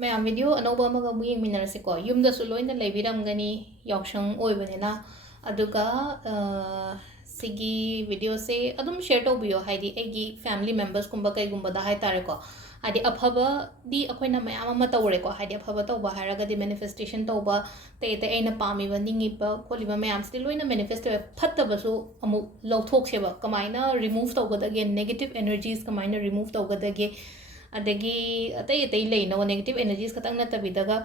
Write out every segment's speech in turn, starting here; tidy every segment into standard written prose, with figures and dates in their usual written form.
ꯃꯌꯥꯝ ꯚꯤꯗꯤꯑꯣ ꯑꯅꯧꯕ ꯑꯃꯒ ꯑꯃꯨꯛ ꯌꯦꯡꯃꯤꯟꯅꯔꯁꯤꯀꯣ ꯌꯨꯝꯗꯁꯨ ꯂꯣꯏꯅ ꯂꯩꯕꯤꯔꯝꯒꯅꯤ ꯌꯥꯎꯁꯪ ꯑꯣꯏꯕꯅꯤꯅ ꯑꯗꯨꯒ ꯁꯤꯒꯤ ꯚꯤꯗꯤꯑꯣꯁꯦ ꯑꯗꯨꯝ ꯁꯦꯌꯔ ꯇꯧꯕꯤꯌꯣ ꯍꯥꯏꯗꯤ ꯑꯩꯒꯤ ꯐꯦꯃꯤꯂꯤ ꯃꯦꯝꯕꯔꯁꯀꯨꯝꯕ ꯀꯩꯒꯨꯝꯕꯗ ꯍꯥꯏꯇꯥꯔꯦꯀꯣ ꯍꯥꯏꯗꯤ ꯑꯐꯕꯗꯤ ꯑꯩꯈꯣꯏꯅ ꯃꯌꯥꯝ ꯑꯃ ꯇꯧꯔꯦꯀꯣ ꯍꯥꯏꯗꯤ ꯑꯐꯕ ꯇꯧꯕ ꯍꯥꯏꯔꯒꯗꯤ ꯃꯦꯅꯤꯐꯦꯁꯇꯦꯁꯟ ꯇꯧꯕ ꯑꯇꯩ ꯑꯇꯩ ꯑꯩꯅ ꯄꯥꯝꯃꯤꯕ ꯅꯤꯡꯉꯤꯕ ꯈꯣꯠꯂꯤꯕ ꯃꯌꯥꯝꯁꯤꯗꯤ ꯂꯣꯏꯅ ꯃꯦꯅꯤꯐꯦꯁ ꯇꯧꯋꯦ ꯐꯠꯇꯕꯁꯨ ꯑꯃꯨꯛ ꯂꯧꯊꯣꯛꯁꯦꯕ ꯀꯃꯥꯏꯅ ꯔꯤꯃꯨꯚ ꯇꯧꯒꯗꯒꯦ ꯅꯦꯒꯦꯇꯤቭ 에너지ꯁ ꯀꯃꯥꯏꯅ ꯔꯤꯃꯨꯚ ꯇꯧꯒꯗꯒꯦ ꯑꯗꯒꯤ ꯑꯇꯩ ꯑꯇꯩ ꯂꯩꯅ ꯅꯦꯒꯦꯇꯤቭ 에너지ꯁ ꯈꯛꯇꯪ ꯅꯠꯇꯕꯤꯗꯒ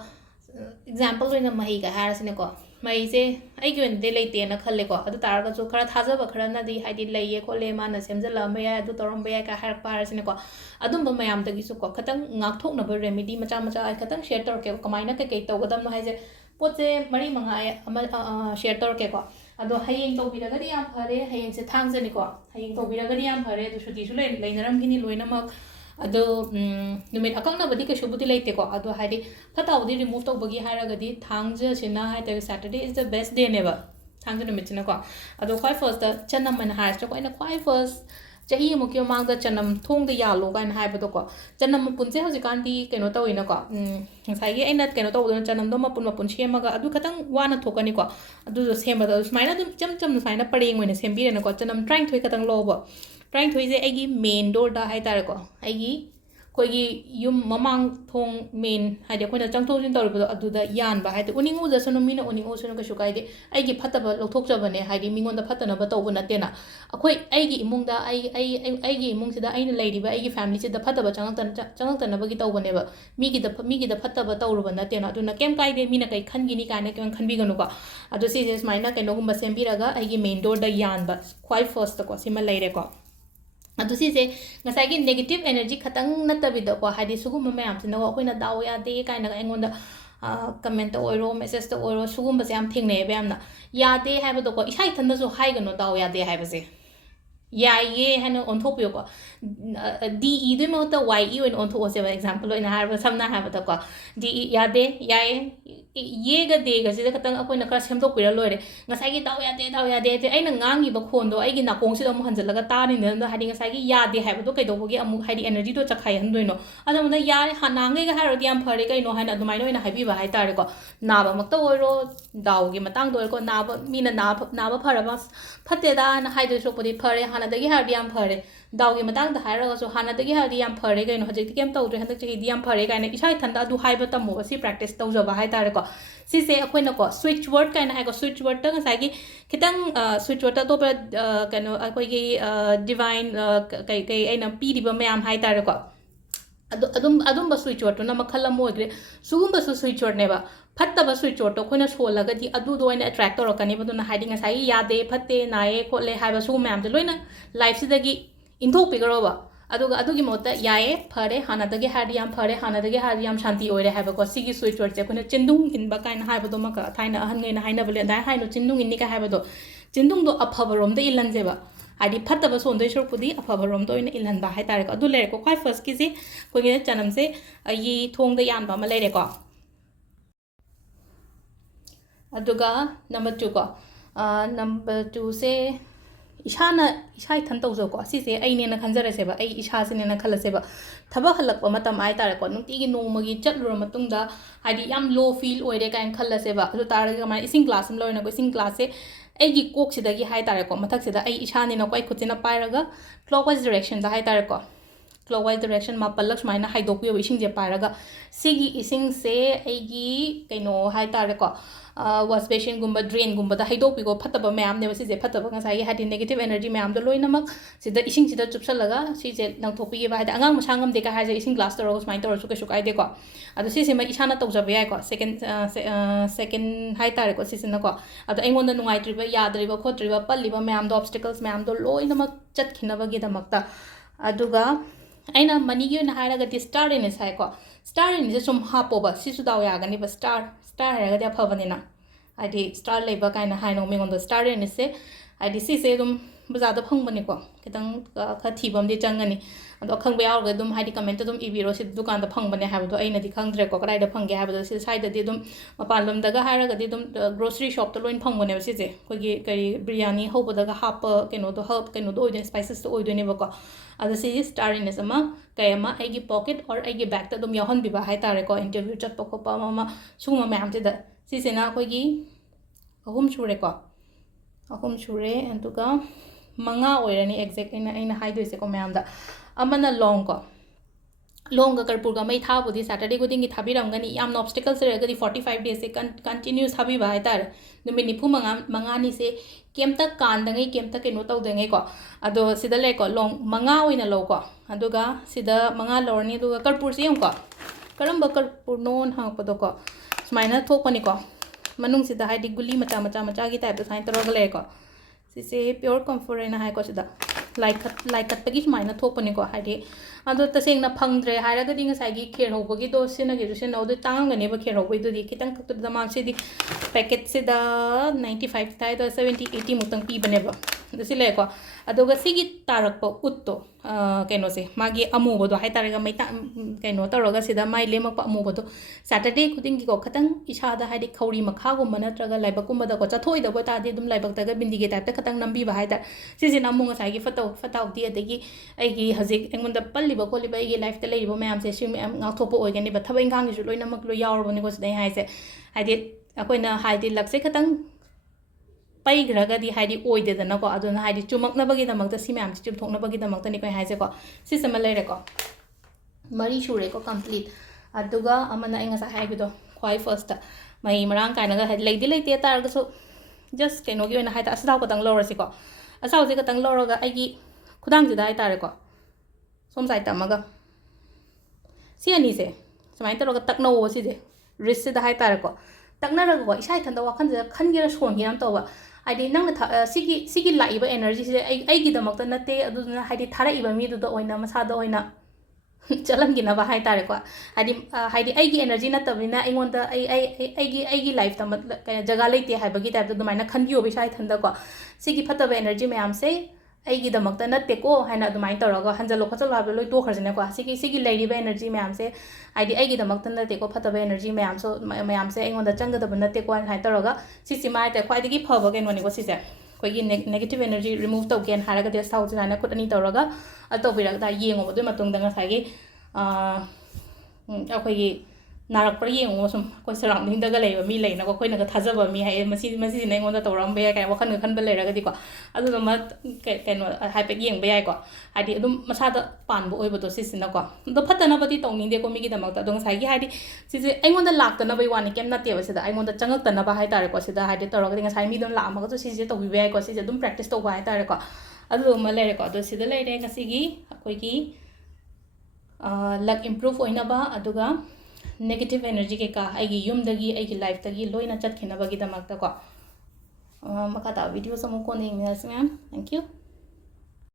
ꯑꯦꯛꯖꯥꯝꯄꯜ ꯑꯣꯏꯅ ꯃꯍꯩꯒ ꯍꯥꯏꯔꯁꯤꯅꯦꯀꯣ ꯃꯍꯩꯁꯦ ꯑꯩꯒꯤ ꯑꯣꯏꯅꯗꯤ ꯂꯩꯇꯦꯅ ꯈꯜꯂꯦꯀꯣ ꯑꯗꯨ ꯇꯥꯔꯒꯁꯨ ꯈꯔ ꯊꯥꯖꯕ ꯈꯔꯅꯗꯤ ꯍꯥꯏꯗꯤ ꯂꯩꯌꯦ ꯈꯣꯠꯂꯦ ꯃꯥꯅ ꯁꯦꯝꯖꯤꯜꯂꯛꯑꯝꯕ ꯌꯥꯏ ꯑꯗꯨ ꯇꯧꯔꯝꯕ ꯌꯥꯏ ꯀꯥꯏ ꯍꯥꯏꯔꯛꯄ ꯍꯥꯏꯔꯁꯤꯅꯦꯀꯣ ꯑꯗꯨꯝꯕ ꯃꯌꯥꯝꯗꯒꯤꯁꯨꯀꯣ ꯈꯤꯇꯪ ꯉꯥꯛꯊꯣꯛꯅꯕ ꯔꯦꯃꯤꯗꯤ ꯃꯆꯥ ꯃꯆꯥ ꯑꯩ ꯈꯤꯇꯪ ꯁꯦꯌꯔ ꯇꯧꯔꯛꯀꯦꯕ ꯀꯃꯥꯏꯅ ꯀꯩꯀꯩ ꯇꯧꯒꯗꯕꯅꯣ ꯍꯥꯏꯁꯦ ꯄꯣꯠꯁꯦ ꯃꯔꯤ ꯃꯉꯥ ꯑꯃ ꯁꯦꯌꯔ ꯇꯧꯔꯛꯀꯦꯀꯣ ꯑꯗꯣ ꯍꯌꯦꯡ ꯇꯧꯕꯤꯔꯒꯗꯤ ꯌꯥꯝ ꯐꯔꯦ ꯍꯌꯦꯡꯁꯦ ꯊꯥꯡꯖꯅꯤꯀꯣ ꯍꯌꯦꯡ ꯇꯧꯕꯤꯔꯒꯗꯤ ꯌꯥꯝ ꯐꯔꯦ ꯑꯗꯣ ꯁꯨꯇꯤꯁꯨ ꯂꯩꯅꯔꯝꯈꯤꯅꯤ ꯂꯣꯏꯅꯃꯛ ꯑꯗꯣ ꯅꯨꯃꯤꯠ ꯑꯀꯛꯅꯕꯗꯤ ꯀꯩꯁꯨꯕꯨꯗꯤ ꯂꯩꯇꯦꯀꯣ ꯑꯗꯣ ꯍꯥꯏꯗꯤ ꯐꯠꯇꯥꯎꯗꯤ ꯔꯤꯃꯨꯚ ꯇꯧꯕꯒꯤ ꯍꯥꯏꯔꯒꯗꯤ ꯊꯥꯡꯖꯁꯤꯅ ꯍꯥꯏꯇꯥꯔꯦ ꯁꯦꯇꯔꯗे ꯏꯁ ꯗ ꯕꯦꯁ ꯗꯦꯅꯦꯕ ꯊꯥꯡꯖ ꯅꯨꯃꯤꯠꯁꯤꯅꯀꯣ ꯑꯗꯣ ꯈ꯭ꯋꯥꯏ ꯐꯥꯔꯁꯇ ꯆꯅꯝ ꯑꯅ ꯍꯥꯏꯔꯁꯤꯀꯣ ꯑꯩꯅ ꯈ꯭ꯋꯥꯏ ꯐꯥꯔꯁ ꯆꯍꯤ ꯑꯃꯨꯛꯀꯤ ꯃꯃꯥꯡꯗ ꯆꯅꯝ ꯊꯣꯡꯗ ꯌꯥꯜꯂꯣ ꯀꯥꯏꯅ ꯍꯥꯏꯕꯗꯣꯀꯣ ꯆꯅꯝ ꯃꯄꯨꯟꯁꯦ ꯍꯧꯖꯤꯛꯀꯥꯟꯗꯤ ꯀꯩꯅꯣ ꯇꯧꯋꯤꯅꯀꯣ ꯉꯁꯥꯏꯒꯤ ꯑꯩꯅ ꯀꯩꯅꯣ ꯇꯧꯕꯗꯨꯅ ꯆꯅꯝꯗꯣ ꯃꯄꯨꯟ ꯁꯦꯝꯃꯒ ꯑꯗꯨ ꯈꯇꯪ ꯋꯥꯅ ꯊꯣꯛꯀꯅꯤꯀꯣ ꯑꯗꯨꯗꯣ ꯁꯦꯝꯕꯗ ꯁꯨꯃꯥꯏꯅ ꯑꯗꯨꯝ ꯏꯆꯝ ꯆꯝꯅ ꯁꯨꯃꯥꯏꯅ ꯄꯔꯦꯡ ꯑꯣꯏꯅ ꯁꯦꯝꯕꯤꯔꯦꯅꯀꯣ ꯆꯅꯝ 19 ꯈꯇꯪ ꯂꯧꯕ 19ꯁꯦ ꯑꯩꯒꯤ ꯃꯦꯟ ꯗꯣꯔꯗ ꯍꯥꯏꯇꯥꯔꯦꯀꯣ ꯑꯩꯒꯤ ꯑꯩꯈꯣꯏꯒꯤ ꯌꯨꯝ ꯃꯃꯥꯡ ꯊꯣꯡ ꯃꯦꯟ ꯍꯥꯏꯗꯤ ꯑꯩꯈꯣꯏꯅ ꯆꯪꯊꯣꯛ ꯆꯪꯁꯤꯟ ꯇꯧꯔꯤꯕꯗꯣ ꯑꯗꯨꯗ ꯌꯥꯟꯕ ꯍꯥꯏꯗꯤ ꯎꯅꯤꯡ ꯎꯖꯁꯅꯨ ꯃꯤꯅ ꯎꯅꯤꯡ ꯎꯁꯅꯨ ꯀꯩꯁꯨ ꯀꯥꯏꯗꯦ ꯑꯩꯒꯤ ꯐꯠꯇꯕ ꯂꯧꯊꯣꯛꯆꯕꯅꯦ ꯍꯥꯏꯗꯤ ꯃꯤꯉꯣꯟꯗ ꯐꯠꯇꯅꯕ ꯇꯧꯕ ꯅꯠꯇꯦꯅ ꯑꯩꯒꯤ ꯏꯃꯨꯡꯗ ꯑꯩꯒꯤ ꯏꯃꯨꯡꯁꯤꯗ ꯑꯩꯅ ꯂꯩꯔꯤꯕ ꯑꯩꯒꯤ ꯐꯦꯃꯤꯂꯤꯁꯤꯗ ꯐꯠꯇꯕ ꯆꯪꯉꯛꯇꯅꯕꯒꯤ ꯇꯧꯕꯅꯦꯕ ꯃꯤꯒꯤꯗ ꯐꯠꯇꯕ ꯇꯧꯔꯨꯕ ꯅꯠꯇꯦꯅ ꯑꯗꯨꯅ ꯀꯩꯝ ꯀꯥꯏꯗꯦ ꯃꯤꯅ ꯀꯩ ꯈꯟꯈꯤꯅꯤ ꯀꯥꯏꯅ ꯀꯩꯝ ꯈꯟꯕꯤꯒꯅꯨꯀꯣ ꯑꯗꯣ ꯁꯤꯁꯦ ꯁꯨꯃꯥꯏꯅ ꯀꯩꯅꯣꯒꯨꯝꯕ ꯁꯦꯝꯕꯤꯔꯒ ꯑꯩꯒꯤ ꯃꯦꯟ ꯗꯣꯔꯗ ꯌꯥꯟꯕ ꯈ꯭ꯋꯥꯏ ꯐꯥꯔꯁꯇꯀꯣ ꯁꯤꯃ ꯂꯩꯔꯦꯀꯣ ꯑꯗꯨ ꯁꯤꯁꯦ ꯉꯁꯥꯏꯒꯤ ꯅꯦꯒꯦꯇꯤቭ 에너지 ꯈꯇꯪ ꯅꯠꯇꯕꯤꯗꯀꯣ ꯍꯥꯏꯗꯤ ꯁꯤꯒꯨꯝꯕ ꯃꯌꯥꯝꯁꯤꯅꯀꯣ ꯑꯩꯈꯣꯏꯅ ꯗꯥꯎ ꯌꯥꯗꯦ ꯀꯥꯏꯅꯒ ꯑꯩꯉꯣꯟꯗ ꯀꯃꯦꯟꯇ ꯑꯣꯏꯔꯣ ꯃꯦꯁꯦꯖꯇ ꯑꯣꯏꯔꯣ ꯁꯤꯒꯨꯝꯕꯁꯦ ꯌꯥꯝ ꯊꯦꯡꯅꯩꯑꯕ ꯌꯥꯝꯅ ꯌꯥꯗꯦ ꯍꯥꯏꯕꯗꯣꯀꯣ ꯏꯁꯥ ꯏꯊꯟꯗꯁꯨ ꯍꯥꯏꯒꯅꯣ ꯗꯥꯎ ꯌꯥꯗꯦ ꯍꯥꯏꯕꯁꯦ ꯌꯥꯏꯌꯦ ꯍꯥꯏꯅ ꯑꯣꯟꯊꯣꯛꯄꯤꯌꯣꯀꯣ ꯗꯤ ꯏꯗꯨꯒꯤ ꯃꯍꯨꯠꯇ ꯋꯥꯏ ꯏ ꯑꯣꯏꯅ ꯑꯣꯟꯊꯣꯛꯑꯁꯦꯕ ꯑꯦꯛꯖꯥꯝꯄꯜ ꯑꯣꯏꯅ ꯍꯥꯏꯔꯕ ꯁꯝꯅ ꯍꯥꯏꯕꯗꯀꯣ ꯗꯤ ꯏ ꯌꯥꯗꯦ ꯌꯥꯏꯌꯦ ꯌꯦꯒ ꯗꯦꯒꯁꯤꯗ ꯈꯇꯪ ꯑꯩꯈꯣꯏꯅ ꯈꯔ ꯁꯦꯝꯗꯣꯛꯄꯤꯔ ꯂꯣꯏꯔꯦ ꯉꯁꯥꯏꯒꯤ ꯗꯥꯎ ꯌꯥꯗꯦ ꯍꯥꯏꯗꯤ ꯑꯩꯅ ꯉꯥꯡꯉꯤꯕ ꯈꯣꯟꯗꯣ ꯑꯩꯒꯤ ꯅꯥꯀꯣꯡꯁꯤꯗ ꯑꯃꯨꯛ ꯍꯟꯖꯤꯜꯂꯒ ꯇꯥꯔꯤꯅꯤꯅ ꯍꯥꯏꯗꯤ ꯉꯁꯥꯏꯒꯤ ꯌꯥꯗꯦ ꯍꯥꯏꯕꯗꯣ ꯀꯩꯗꯧꯕꯒꯤ ꯑꯃꯨꯛ ꯍꯥꯏꯗꯤ 에너지ꯗꯣ ꯆꯈꯥꯏꯍꯟꯗꯣꯏꯅꯣ ꯑꯗꯨꯝꯅ ꯌꯥꯔꯦ ꯅꯍꯥꯟꯈꯩꯒ ꯍꯥꯏꯔꯗꯤ ꯌꯥꯝ ꯐꯔꯦ ꯀꯩꯅꯣ ꯍꯥꯏꯅ ꯑꯗꯨꯃꯥꯏꯅ ꯑꯣꯏꯅ ꯍꯥꯏꯕꯤꯕ ꯍꯥꯏꯇꯥꯔꯦꯀꯣ ꯅꯥꯕꯃꯛꯇ ꯑꯣꯏꯔꯣ ꯗꯥꯎꯒꯤ ꯃꯇꯥꯡꯗ ꯑꯣꯏꯔꯣꯀꯣ ꯃꯤꯅ ꯅꯥꯕ ꯐꯔꯕ ꯐꯠꯇꯦꯗ ꯍꯥꯏꯅ ꯍꯥꯏꯗꯣꯏ ꯁꯔꯨꯛꯄꯨꯗꯤ ꯐꯔꯦ ꯍꯥꯟꯅꯗꯒꯤ ꯍꯥꯏꯔꯗꯤ ꯌꯥꯝ ꯐꯔꯦ ꯗꯥꯎꯒꯤ ꯃꯇꯥꯡꯗ ꯍꯥꯏꯔꯒꯁꯨ ꯍꯥꯟꯅꯗꯒꯤ ꯍꯥꯏꯔꯗꯤ ꯌꯥꯝ ꯐꯔꯦ ꯀꯩꯅꯣ ꯍꯧꯖꯤꯛꯇꯤ ꯀꯩꯝ ꯇꯧꯗ꯭ꯔꯦ ꯍꯟꯗꯛ ꯆꯍꯤꯗꯤ ꯌꯥꯝ ꯐꯔꯦ ꯀꯥꯏꯅ ꯏꯁꯥ ꯏꯊꯟꯗ ꯑꯗꯨ ꯍꯥꯏꯕ ꯇꯝꯃꯣꯕ ꯁꯤ ꯄ꯭ꯔꯦꯛꯇꯤꯁ ꯇꯧꯖꯕ ꯍꯥꯏꯇꯥꯔꯦꯀꯣ ꯁꯤꯁꯦ ꯑꯩꯈꯣꯏꯅꯀꯣ ꯁ꯭ꯋꯤꯆ ꯋꯔꯗ ꯀꯥꯏꯅ ꯍꯥꯏꯀꯣ ꯁ꯭ꯋꯤꯆ ꯋꯔꯗꯇ ꯉꯁꯥꯏꯒꯤ ꯈꯤꯇꯪ ꯁ꯭ꯋꯤꯆ ꯋꯔꯗꯇ ꯑꯇꯣꯞꯄ ꯀꯩꯅꯣ ꯑꯩꯈꯣꯏꯒꯤ ꯗꯤꯚꯥꯏꯟ ꯀꯩ ꯑꯩꯅ ꯄꯤꯔꯤꯕ ꯃꯌꯥꯝ ꯍꯥꯏꯇꯥꯔꯦꯀꯣ ꯑꯗꯨꯝꯕ ꯁ꯭ꯋꯤꯆ ꯋꯔꯗꯇꯨꯅ ꯃꯈꯜ ꯑꯃ ꯑꯣꯏꯈ꯭ꯔꯦ ꯁꯤꯒꯨꯝꯕꯁꯨ ꯁ꯭ꯋꯤꯆ ꯋꯔꯗꯅꯦꯕ ꯐꯠꯇꯕ ꯁ꯭ꯋꯤꯆ ꯋꯔꯗꯇꯣ ꯑꯩꯈꯣꯏꯅ ꯁꯣꯜꯂꯒꯗꯤ ꯑꯗꯨꯗꯣ ꯑꯣꯏꯅ ꯑꯦꯇ꯭ꯔꯦꯛ ꯇꯧꯔꯛꯀꯅꯦꯕ ꯑꯗꯨꯅ ꯍꯥꯏꯗꯤ ꯉꯁꯥꯏꯒꯤ ꯌꯥꯗꯦ ꯐꯠꯇꯦ ꯅꯥꯏꯌꯦ ꯈꯣꯠꯂꯦ ꯍꯥꯏꯕ ꯁꯤꯒꯨꯝꯕ ꯃꯌꯥꯝꯁꯦ ꯂꯣꯏꯅ ꯂꯥꯏꯐꯁꯤꯗꯒꯤ ꯏꯟꯊꯣꯛꯄꯤꯈ꯭ꯔꯣꯕ ꯑꯗꯨꯒ ꯑꯗꯨꯒꯤ ꯃꯍꯨꯠꯇ ꯌꯥꯏꯌꯦ ꯐꯔꯦ ꯍꯥꯟꯅꯗꯒꯤ ꯍꯥꯏꯔꯗꯤ ꯌꯥꯝ ꯐꯔꯦ ꯍꯥꯟꯅꯗꯒꯤ ꯍꯥꯏꯔꯗꯤ ꯌꯥꯝ ꯁꯥꯟꯇꯤ ꯑꯣꯏꯔꯦ ꯍꯥꯏꯕꯀꯣ ꯁꯤꯒꯤ ꯁ꯭ꯋꯤꯆ ꯋꯔꯗꯁꯦ ꯑꯩꯈꯣꯏꯅ ꯆꯤꯟꯗꯨꯡ ꯏꯟꯕ ꯀꯥꯏꯅ ꯍꯥꯏꯕꯗꯣ ꯑꯃꯛ ꯊꯥꯏꯅ ꯑꯍꯟꯈꯩꯅ ꯍꯥꯏꯅꯕ ꯂꯩ ꯑꯗꯨꯃꯥꯏꯅ ꯍꯥꯏꯅꯣ ꯆꯤꯟꯗꯨꯡ ꯏꯟꯅꯤ ꯀꯥꯏ ꯍꯥꯏꯕꯗꯣ ꯆꯤꯟꯗꯨꯡꯗꯣ ꯑꯐꯕꯔꯣꯝꯗ ꯏꯜꯍꯟꯁꯦꯕ ꯍꯥꯏꯗꯤ ꯐꯠꯇꯕ ꯁꯣꯟꯗꯣꯏ ꯁꯔꯨꯛꯄꯨꯗꯤ ꯑꯐꯕꯔꯣꯝꯗ ꯑꯣꯏꯅ ꯏꯜꯍꯟꯕ ꯍꯥꯏꯇꯥꯔꯦꯀꯣ ꯑꯗꯨ ꯂꯩꯔꯦꯀꯣ ꯈ꯭ꯋꯥꯏ ꯐꯥꯔꯁꯀꯤꯁꯤ ꯑꯩꯈꯣꯏꯒꯤ ꯆꯅꯝꯁꯦ ꯑꯩꯒꯤ ꯊꯣꯡꯗ ꯌꯥꯟꯕ ꯑꯃ ꯂꯩꯔꯦꯀꯣ ꯑꯗꯨꯒ ꯅꯝꯕꯔ 2 ꯀꯣ ꯅꯝꯕꯔ 2ꯁꯦ ꯏꯁꯥ ꯏꯊꯟ ꯇꯧꯖꯧꯀꯣ ꯁꯤꯁꯦ ꯑꯩꯅꯦꯅ ꯈꯟꯖꯔꯁꯦꯕ ꯑꯩ ꯏꯁꯥꯁꯤꯅꯦꯅ ꯈꯜꯂꯁꯦꯕ ꯊꯕꯛ ꯍꯜꯂꯛꯄ ꯃꯇꯝ ꯍꯥꯏꯇꯥꯔꯦꯀꯣ ꯅꯨꯡꯇꯤꯒꯤ ꯅꯣꯡꯃꯒꯤ ꯆꯠꯂꯨꯔ ꯃꯇꯨꯡꯗ ꯍꯥꯏꯗꯤ ꯌꯥꯝ ꯂꯣ ꯐꯤꯜ ꯑꯣꯏꯔꯦ ꯀꯥꯏꯅ ꯈꯜꯂꯁꯦꯕ ꯑꯗꯨ ꯇꯥꯔꯒꯗꯤ ꯀꯃꯥꯏꯅ ꯏꯁꯤꯡ ꯒ꯭ꯂꯥꯁ ꯑꯃ ꯂꯧꯔꯦꯅꯀꯣ ꯏꯁꯤꯡ ꯒ꯭ꯂꯥꯁꯁꯦ ꯑꯩꯒꯤ ꯀꯣꯛꯁꯤꯗꯒꯤ ꯍꯥꯏꯇꯥꯔꯦꯀꯣ ꯃꯊꯛꯁꯤꯗ ꯑꯩ ꯏꯁꯥꯅꯤꯅꯀꯣ ꯑꯩ ꯈꯨꯠꯁꯤꯅ ꯄꯥꯏꯔꯒ ꯀ꯭ꯂꯣꯛꯋꯥꯏꯁ ꯗꯤꯔꯦꯛꯁꯟꯗ ꯍꯥꯏꯇꯥꯔꯦꯀꯣ ꯀ꯭ꯂꯣꯛꯋꯥꯏꯁ ꯗꯤꯔꯦꯛꯁꯟ 10ꯂꯛ ꯁꯨꯃꯥꯏꯅ ꯍꯥꯏꯗꯣꯛꯄꯤꯌꯣ ꯏꯁꯤꯡꯁꯦ ꯄꯥꯏꯔꯒ ꯁꯤꯒꯤ ꯏꯁꯤꯡꯁꯦ ꯑꯩꯒꯤ ꯀꯩꯅꯣ ꯍꯥꯏꯇꯥꯔꯦꯀꯣ ꯋꯥꯁ ꯕꯦꯁꯤꯟꯒꯨꯝꯕ ꯗ꯭ꯔꯦꯟꯒꯨꯝꯕꯗ ꯍꯩꯗꯣꯛꯄꯤꯀꯣ ꯐꯠꯇꯕ ꯃꯌꯥꯝꯅꯦꯕ ꯁꯤꯁꯦ ꯐꯠꯇꯕ ꯉꯁꯥꯏꯒꯤ ꯍꯥꯏꯗꯤ ꯅꯦꯒꯦꯇꯤቭ 에너지 ꯃꯌꯥꯝꯗꯣ ꯂꯣꯏꯅꯃꯛ ꯁꯤꯗ ꯏꯁꯤꯡꯁꯤꯗ ꯆꯨꯞꯁꯜꯂꯒ ꯁꯤꯁꯦ ꯂꯪꯊꯣꯛꯄꯤꯒꯦꯕ ꯍꯥꯏꯗꯤ ꯑꯉꯥꯡ ꯃꯁꯥ ꯉꯝꯗꯦ ꯀꯥꯏ ꯍꯥꯏꯔꯁꯦ ꯏꯁꯤꯡ ꯒ꯭ꯂꯥꯁ ꯇꯧꯔꯒ ꯁꯨꯃꯥꯏꯅ ꯇꯧꯔꯁꯨ ꯀꯩꯁꯨ ꯀꯥꯏꯗꯦꯀꯣ ꯑꯗꯣ ꯁꯤꯁꯤꯃ ꯏꯁꯥꯅ ꯇꯧꯖꯕ ꯌꯥꯏꯀꯣ ꯁꯦꯀꯦꯟ ꯍꯥꯏꯇꯥꯔꯦꯀꯣ ꯁꯤꯁꯤꯅꯀꯣ ꯑꯗꯣ ꯑꯩꯉꯣꯟꯗ ꯅꯨꯡꯉꯥꯏꯇ꯭ꯔꯤꯕ ꯌꯥꯗ꯭ꯔꯤꯕ ꯈꯣꯠꯇ꯭ꯔꯤꯕ ꯄꯜꯂꯤꯕ ꯃꯌꯥꯝꯗꯣ ꯑꯣꯕꯁꯇꯤꯀꯜꯁ ꯃꯌꯥꯝꯗꯣ ꯂꯣꯏꯅꯃꯛ ꯆꯠꯈꯤꯅꯕꯒꯤꯗꯃꯛꯇ ꯑꯗꯨꯒ ꯑꯩꯅ ꯃꯅꯤꯒꯤ ꯑꯣꯏꯅ ꯍꯥꯏꯔꯒꯗꯤ ꯁ꯭ꯇꯥꯔ ꯑꯦꯅꯤꯁ ꯍꯥꯏꯀꯣ ꯁ꯭ꯇꯥꯔ ꯑꯦꯅꯤꯁꯁꯦ ꯁꯨꯝ ꯍꯥꯞꯄꯣꯕ ꯁꯤꯁꯨ ꯗꯥꯎ ꯌꯥꯒꯅꯤꯕ ꯁ꯭ꯇꯥꯔ ꯍꯥꯏꯔꯒꯗꯤ ꯑꯐꯕꯅꯤꯅ ꯍꯥꯏꯗꯤ ꯁ꯭ꯇꯥꯔ ꯂꯩꯕ ꯀꯥꯏꯅ ꯍꯥꯏꯅꯣ ꯃꯤꯉꯣꯟꯗ ꯁ꯭ꯇꯥꯔ ꯑꯦꯅꯤꯁꯁꯦ ꯍꯥꯏꯗꯤ ꯁꯤꯁꯦ ꯑꯗꯨꯝ ꯕꯖꯥꯔꯗ ꯐꯪꯕꯅꯦꯀꯣ ꯈꯤꯇꯪ ꯈꯔ ꯊꯤꯕ ꯑꯃꯗꯤ ꯆꯪꯒꯅꯤ ꯑꯗꯣ ꯑꯈꯪꯕ ꯌꯥꯎꯔꯒ ꯑꯗꯨꯝ ꯍꯥꯏꯗꯤ ꯀꯃꯦꯟꯇ ꯑꯗꯨꯝ ꯏꯕꯤꯔꯣ ꯁꯤ ꯗꯨꯀꯥꯟꯗ ꯐꯪꯕꯅꯦ ꯍꯥꯏꯕꯗꯣ ꯑꯩꯅꯗꯤ ꯈꯪꯗ꯭ꯔꯦꯀꯣ ꯀꯗꯥꯏꯗ ꯐꯪꯒꯦ ꯍꯥꯏꯕꯗꯣ ꯁꯤ ꯁ꯭ꯋꯥꯏꯗꯗꯤ ꯑꯗꯨꯝ ꯃꯄꯥꯟꯂꯣꯝꯗꯒ ꯍꯥꯏꯔꯒꯗꯤ ꯑꯗꯨꯝ ꯒ꯭ꯔꯣꯁꯔꯤ ꯁꯣꯞꯇ ꯂꯣꯏꯅ ꯐꯪꯕꯅꯦꯕ ꯁꯤꯁꯦ ꯑꯩꯈꯣꯏꯒꯤ ꯀꯔꯤ ꯕꯤꯔꯌꯥꯅꯤ ꯍꯧꯕꯗꯒ ꯍꯥꯞꯄ ꯀꯩꯅꯣꯗꯣ ꯀꯩꯅꯣꯗꯣ ꯑꯣꯏꯗꯣꯏꯅꯦ ꯁ꯭ꯄꯥꯏꯁꯦꯁꯇꯣ ꯑꯣꯏꯗꯣꯏꯅꯦꯕꯀꯣ ꯑꯗꯣ ꯁꯤꯒꯤ ꯁ꯭ꯇꯥꯔ ꯑꯦꯅꯤꯁ ꯑꯃ ꯀꯩ ꯑꯃ ꯑꯩꯒꯤ ꯄꯣꯀꯦꯠ ꯑꯣꯔ ꯑꯩꯒꯤ ꯕꯦꯛꯇ ꯑꯗꯨꯝ ꯌꯥꯎꯍꯟꯕꯤꯕ ꯍꯥꯏꯇꯥꯔꯦꯀꯣ ꯏꯟꯇꯔꯚ꯭ꯌꯨ ꯆꯠꯄ ꯈꯣꯠꯄ ꯑꯃ ꯁꯤꯒꯨꯝꯕ ꯃꯌꯥꯝꯁꯤꯗ ꯁꯤꯁꯤꯅ ꯑꯩꯈꯣꯏꯒꯤ 3 ꯁꯨꯔꯦꯀꯣ 3 ꯁꯨꯔꯦ ꯑꯗꯨꯒ 5 ꯑꯣꯏꯔꯅꯤ ꯑꯦꯛꯖꯦꯛ ꯑꯩꯅ ꯍꯥꯏꯗꯣꯏꯁꯦꯀꯣ ꯃꯌꯥꯝꯗ ꯑꯃꯅ ꯂꯣꯡ ꯀꯣ ꯂꯣꯡꯒ ꯀꯔꯄꯨꯔꯒ ꯃꯩ ꯊꯥꯕꯨꯗꯤ ꯁꯦꯇꯔꯗे ꯈꯨꯗꯤꯡꯒꯤ ꯊꯥꯕꯤꯔꯝꯒꯅꯤ ꯌꯥꯝꯅ ꯑꯣꯕꯁꯇꯤꯀꯜꯁ ꯂꯩꯔꯒꯗꯤ 45 ꯗꯦꯖꯁꯦ ꯀꯟꯇꯤꯅ꯭ꯌꯨꯁ ꯊꯥꯕꯤꯕ ꯍꯥꯏꯇꯥꯔꯦ ꯅꯨꯃꯤꯠ 95 ꯀꯩꯝꯇ ꯀꯥꯟꯗꯉꯩ ꯀꯩꯝꯇ ꯀꯩꯅꯣ ꯇꯧꯗꯉꯩꯀꯣ ꯑꯗꯣ ꯁꯤꯗ ꯂꯩꯀꯣ ꯂꯣꯡ 5 ꯑꯣꯏꯅ ꯂꯧꯀꯣ ꯑꯗꯨꯒ ꯁꯤꯗ 5 ꯂꯧꯔꯅꯤ ꯑꯗꯨꯒ ꯀꯔꯄꯨꯔꯁꯦ ꯌꯦꯡꯉꯨꯀꯣ ꯀꯔꯝꯕ ꯀꯔꯄꯨꯔꯅꯣ ꯍꯪꯉꯛꯄꯗꯣꯀꯣ ꯁꯨꯃꯥꯏꯅ ꯊꯣꯛꯄꯅꯤꯀꯣ ꯃꯅꯨꯡꯁꯤꯗ ꯍꯥꯏꯗꯤ ꯒꯨꯂꯤ ꯃꯆꯥꯒꯤ ꯇꯥꯏꯞꯇ ꯁꯨꯃꯥꯏꯅ ꯇꯧꯔꯒ ꯂꯩꯔꯦꯀꯣ ꯁꯤꯁꯦ ꯄꯤꯌꯣꯔ ꯀꯝꯐꯣꯔꯠ ꯍꯥꯏꯅ ꯍꯥꯏꯀꯣ ꯁꯤꯗ ꯂꯥꯏꯀꯠꯄꯒꯤ ꯁꯨꯃꯥꯏꯅ ꯊꯣꯛꯄꯅꯤꯀꯣ ꯍꯥꯏꯗꯤ ꯑꯗꯣ ꯇꯁꯦꯡꯅ ꯐꯪꯗ꯭रे ꯍꯥꯏꯔꯒꯗꯤ ꯉꯁꯥꯏꯒꯤ ꯈꯦꯔ ꯍꯧꯕꯒꯤꯗꯣ ꯁꯤꯖꯤꯟꯅꯒꯦꯁꯨ ꯁꯤꯖꯤꯟꯅꯧ ꯑꯗꯨ ꯇꯥꯡꯉꯝꯒꯅꯦꯕ ꯈꯦꯔ ꯍꯧꯕꯒꯤꯗꯨꯗꯤ ꯈꯤꯇꯪ ꯈꯛꯇꯗ ꯃꯥꯁꯤꯗꯤ ꯄꯦꯀꯦꯠꯁꯤꯗ 95 ꯇꯥꯏꯗ 70-80 ꯃꯨꯛꯇꯪ ꯄꯤꯕꯅꯦꯕ ꯑꯗꯨ ꯁꯤ ꯂꯩꯔꯦꯀꯣ ꯑꯗꯨꯒ ꯁꯤꯒꯤ ꯇꯥꯔꯛꯄ ꯎꯠꯇꯣ ꯀꯩꯅꯣꯁꯦ ꯃꯥꯒꯤ ꯑꯃꯨꯕꯗꯣ ꯍꯥꯏꯇꯥꯔꯦꯒ ꯀꯩꯅꯣ ꯇꯧꯔꯒ ꯁꯤꯗ ꯃꯥꯏ ꯂꯦꯝꯃꯛꯄ ꯑꯃꯨꯕꯗꯣ ꯁꯦꯇꯔꯗे ꯈꯨꯗꯤꯡꯒꯤꯀꯣ ꯈꯤꯇꯪ ꯏꯁꯥꯗ ꯍꯥꯏꯗꯤ ꯈꯧꯔꯤ ꯃꯈꯥꯒꯨꯝꯕ ꯅꯠꯇ꯭ꯔꯒ ꯂꯥꯏꯕꯛꯀꯨꯝꯕꯗꯀꯣ ꯆꯠꯊꯣꯛꯏꯗꯕ ꯑꯣꯏꯇꯥꯔꯗꯤ ꯑꯗꯨꯝ ꯂꯥꯏꯕꯛꯇꯒ ꯕꯤꯟꯗꯤꯒꯤ ꯇꯥꯏꯞꯇ ꯈꯤꯇꯪ ꯅꯝꯕꯤꯕ ꯍꯥꯏꯇꯥꯔꯦ ꯁꯤꯁꯤꯅ ꯑꯃꯨꯛ ꯉꯁꯥꯏꯒꯤ ꯐꯠꯇ ꯍꯥꯎꯊꯤ ꯑꯗꯒꯤ ꯑꯩꯒꯤ ꯍꯧꯖꯤꯛ ꯑꯩꯉꯣꯟꯗ ꯄꯜꯂꯤꯕ ꯈꯣꯠꯂꯤꯕ ꯑꯩꯒꯤ ꯂꯥꯏꯐꯇ ꯂꯩꯔꯤꯕ ꯃꯌꯥꯝꯁꯦ ꯁꯤ ꯃꯌꯥꯝ ꯉꯥꯛꯊꯣꯛꯄ ꯑꯣꯏꯒꯅꯦꯕ ꯊꯕꯛ ꯏꯪꯈꯥꯡꯒꯤꯁꯨ ꯂꯣꯏꯅꯃꯛ ꯂꯣꯏ ꯌꯥꯎꯔꯕꯅꯤꯀꯣ ꯁꯤꯗ ꯑꯩ ꯍꯥꯏꯁꯦ ꯍꯥꯏꯗꯤ ꯑꯩꯈꯣꯏꯅ ꯍꯥꯏꯗꯤ ꯂꯛꯁꯦ ꯈꯤꯇꯪ ꯄꯩꯈ꯭ꯔꯒꯗꯤ ꯍꯥꯏꯗꯤ ꯑꯣꯏꯗꯦꯗꯅꯀꯣ ꯑꯗꯨꯅ ꯍꯥꯏꯗꯤ ꯆꯨꯝꯃꯛꯅꯕꯒꯤꯗꯃꯛꯇ ꯁꯤ ꯃꯌꯥꯝꯁꯤ ꯆꯨꯝꯊꯣꯛꯅꯕꯒꯤꯗꯃꯛꯇꯅꯤ ꯑꯩꯈꯣꯏ ꯍꯥꯏꯁꯦꯀꯣ ꯁꯤꯁꯤꯃ ꯂꯩꯔꯦꯀꯣ 3 ꯁꯨꯔꯦꯀꯣ ꯀꯝꯄ꯭ꯂꯤꯠ ꯑꯗꯨꯒ ꯑꯃꯅ ꯑꯩ ꯉꯁꯥꯏ ꯍꯥꯏꯕꯗꯣ ꯈ꯭ꯋꯥꯏ ꯐꯥꯔꯁꯇ ꯃꯍꯩ ꯃꯔꯥꯡ ꯀꯥꯏꯅꯒ ꯍꯥꯏꯗꯤ ꯂꯩꯇꯦ ꯇꯥꯔꯒꯁꯨ ꯖꯁ ꯀꯩꯅꯣꯒꯤ ꯑꯣꯏꯅ ꯍꯥꯏꯇꯥꯔꯦ ꯑꯆꯥꯊꯥꯎ ꯈꯛꯇꯪ ꯂꯧꯔꯁꯤꯀꯣ ꯑꯆꯥꯊꯥꯎꯁꯦ ꯈꯛꯇꯪ ꯂꯧꯔꯒ ꯑꯩꯒꯤ ꯈꯨꯗꯥꯡꯁꯤꯗ ꯍꯥꯏꯇꯥꯔꯦꯀꯣ ꯁꯣꯝ ꯁꯥꯏꯗ ꯑꯃꯒ ꯁꯤ ꯑꯅꯤꯁꯦ ꯁꯨꯃꯥꯏꯅ ꯇꯧꯔꯒ ꯇꯛꯅꯧꯕ ꯁꯤꯁꯦ ꯔꯤꯁꯁꯤꯗ ꯍꯥꯏꯇꯥꯔꯦꯀꯣ ꯇꯛꯅꯔꯒꯀꯣ ꯏꯁꯥ ꯏꯊꯟꯇ ꯋꯥꯈꯜꯁꯤꯗ ꯈꯟꯒꯦꯔ ꯁꯣꯟꯒꯦꯔ ꯇꯧꯕ ꯍꯥꯏꯗꯤ ꯅꯪꯅ ꯁꯤꯒꯤ ꯂꯥꯛꯏꯕ ꯑꯦꯅꯔꯖꯤꯁꯦ ꯑꯩꯒꯤꯗꯃꯛꯇ ꯅꯠꯇꯦ ꯑꯗꯨꯗꯨꯅ ꯍꯥꯏꯗꯤ ꯊꯥꯔꯛꯏꯕ ꯃꯤꯗꯨꯗ ꯑꯣꯏꯅ ꯃꯁꯥꯗ ꯑꯣꯏꯅ ꯆꯠꯍꯟꯈꯤꯅꯕ ꯍꯥꯏꯇꯥꯔꯦꯀꯣ ꯍꯥꯏꯗꯤ ꯑꯩꯒꯤ एनर्जी नत्तबनिना ꯑꯩꯉꯣꯟꯗ ꯑꯩꯒꯤ ꯂꯥꯏꯐꯇ ꯖꯒꯥ ꯂꯩꯇꯦ ꯍꯥꯏꯕꯒꯤ ꯇꯥꯏꯞꯇ ꯑꯗꯨꯃꯥꯏꯅ ꯈꯟꯕꯤꯌꯣꯕ ꯏꯁꯥ ꯏꯊꯟꯗꯀꯣ ꯁꯤꯒꯤ ꯐꯠꯇꯕ एनर्जी ꯃꯌꯥꯝꯁꯦ ꯑꯩꯒꯤꯗꯃꯛꯇ ꯅꯠꯇꯦꯀꯣ ꯍꯥꯏꯅ ꯑꯗꯨꯃꯥꯏꯅ ꯇꯧꯔꯒ ꯍꯟꯖꯜꯂꯣ ꯈꯣꯠꯆꯜꯂꯣ ꯍꯥꯏꯕ ꯂꯣꯏ ꯇꯣꯛꯈ꯭ꯔꯁꯤꯅꯦꯀꯣ ꯁꯤꯒꯤ ꯂꯩꯔꯤꯕ एनर्जी मयामसे हाइदि ꯑꯩꯒꯤꯗꯃꯛꯇ ꯅꯠꯇꯦꯀꯣ ꯐꯠꯇꯕ एनर्जी मयामसे ꯑꯩꯉꯣꯟꯗ ꯆꯪꯒꯗꯕ ꯅꯠꯇꯦꯀꯣ ꯍꯥꯏꯅ ꯇꯧꯔꯒ ꯁꯤꯁꯤ ꯃꯥꯏꯗ ꯈ꯭ꯋꯥꯏꯗꯒꯤ ꯐꯕ ꯀꯩꯅꯣꯅꯤꯀꯣ ꯁꯤꯁꯦ ꯑꯩꯈꯣꯏꯒꯤ ꯅꯦꯒꯦꯇꯤቭ एनर्जी ꯔꯤꯃꯨꯚ ꯇꯧꯒꯦꯅ ꯍꯥꯏꯔꯒꯗꯤ ꯁꯥꯎꯁꯦ ꯁꯨꯃꯥꯏꯅ ꯈꯨꯠ ꯑꯅꯤ ꯇꯧꯔꯒ ꯇꯧꯕꯤꯔꯒ ꯌꯦꯡꯉꯣꯕ ꯑꯗꯨꯒꯤ ꯃꯇꯨꯡꯗ ꯉꯁꯥꯏꯒꯤ ꯑꯩꯈꯣꯏꯒꯤ ꯅꯥꯔꯛꯄ꯭ꯔꯥ ꯌꯦꯡꯉꯣ ꯁꯨꯝ ꯑꯩꯈꯣꯏ ꯁꯔꯥꯎꯟꯗꯤꯡꯗꯒ ꯂꯩꯕ ꯃꯤ ꯂꯩꯅꯀꯣ ꯑꯩꯈꯣꯏꯅꯒ ꯊꯥꯖꯕ ꯃꯤ ꯍꯥꯏꯌꯦ ꯃꯁꯤꯁꯤꯅ ꯑꯩꯉꯣꯟꯗ ꯇꯧꯔꯝꯕ ꯌꯥꯏ ꯀꯥꯏ ꯋꯥꯈꯜꯒ ꯈꯟꯕ ꯂꯩꯔꯒꯗꯤꯀꯣ ꯑꯗꯨꯗꯨꯃ ꯀꯩꯅꯣ ꯍꯥꯏꯐꯦꯠ ꯌꯦꯡꯕ ꯌꯥꯏꯀꯣ ꯍꯥꯏꯗꯤ ꯑꯗꯨꯝ ꯃꯁꯥꯗ ꯄꯥꯟꯕ ꯑꯣꯏꯕꯗꯣ ꯁꯤꯁꯤꯅꯀꯣ ꯑꯗꯣ ꯐꯠꯇꯅꯕꯗꯤ ꯇꯧꯅꯤꯡꯗꯦꯀꯣ ꯃꯤꯒꯤꯗꯃꯛꯇ ꯑꯗꯣ ꯉꯁꯥꯏꯒꯤ ꯍꯥꯏꯗꯤ ꯁꯤꯁꯦ ꯑꯩꯉꯣꯟꯗ ꯂꯥꯛꯇꯅꯕꯩ ꯋꯥꯅꯤ ꯀꯩꯝ ꯅꯠꯇꯦꯕ ꯁꯤꯗ ꯑꯩꯉꯣꯟꯗ ꯆꯪꯉꯛꯇꯅꯕ ꯍꯥꯏꯇꯥꯔꯦꯀꯣ ꯁꯤꯗ ꯍꯥꯏꯗꯤ ꯇꯧꯔꯒꯗꯤ ꯉꯁꯥꯏ ꯃꯤꯗꯨꯅ ꯂꯥꯛꯑꯝꯃꯒꯁꯨ ꯁꯤꯁꯦ ꯇꯧꯕꯤꯕ ꯌꯥꯏꯀꯣ ꯁꯤꯁꯦ ꯑꯗꯨꯝ ꯄ꯭ꯔꯦꯛꯇꯤꯁ ꯇꯧꯕ ꯍꯥꯏꯇꯥꯔꯦꯀꯣ ꯑꯗꯨꯗꯨꯃ ꯂꯩꯔꯦꯀꯣ ꯑꯗꯣ ꯁꯤꯗ ꯂꯩꯔꯦ ꯉꯁꯤꯒꯤ ꯑꯩꯈꯣꯏꯒꯤ ꯂꯛ ꯏꯝꯄ꯭ꯔꯨꯚ ꯑꯣꯏꯅꯕ ꯑꯗꯨꯒ ꯅꯦꯒꯦꯇꯤꯚ एनर्जी ꯀꯩꯀꯥ ꯑꯩꯒꯤ ꯌꯨꯝꯗꯒꯤ ꯑꯩꯒꯤ ꯂꯥꯏꯐꯇꯒꯤ ꯂꯣꯏꯅ ꯆꯠꯈꯤꯅꯕꯒꯤꯗꯃꯛꯇꯀꯣ ꯃꯈꯥ ꯇꯥꯕ ꯚꯤꯗꯤꯑꯣꯁ ꯑꯃꯨꯛ ꯀꯣꯟꯅ ꯌꯦꯡꯃꯤꯟꯅꯔꯁꯤ ꯃꯌꯥꯝ ꯊꯦꯡꯛ ꯌꯨ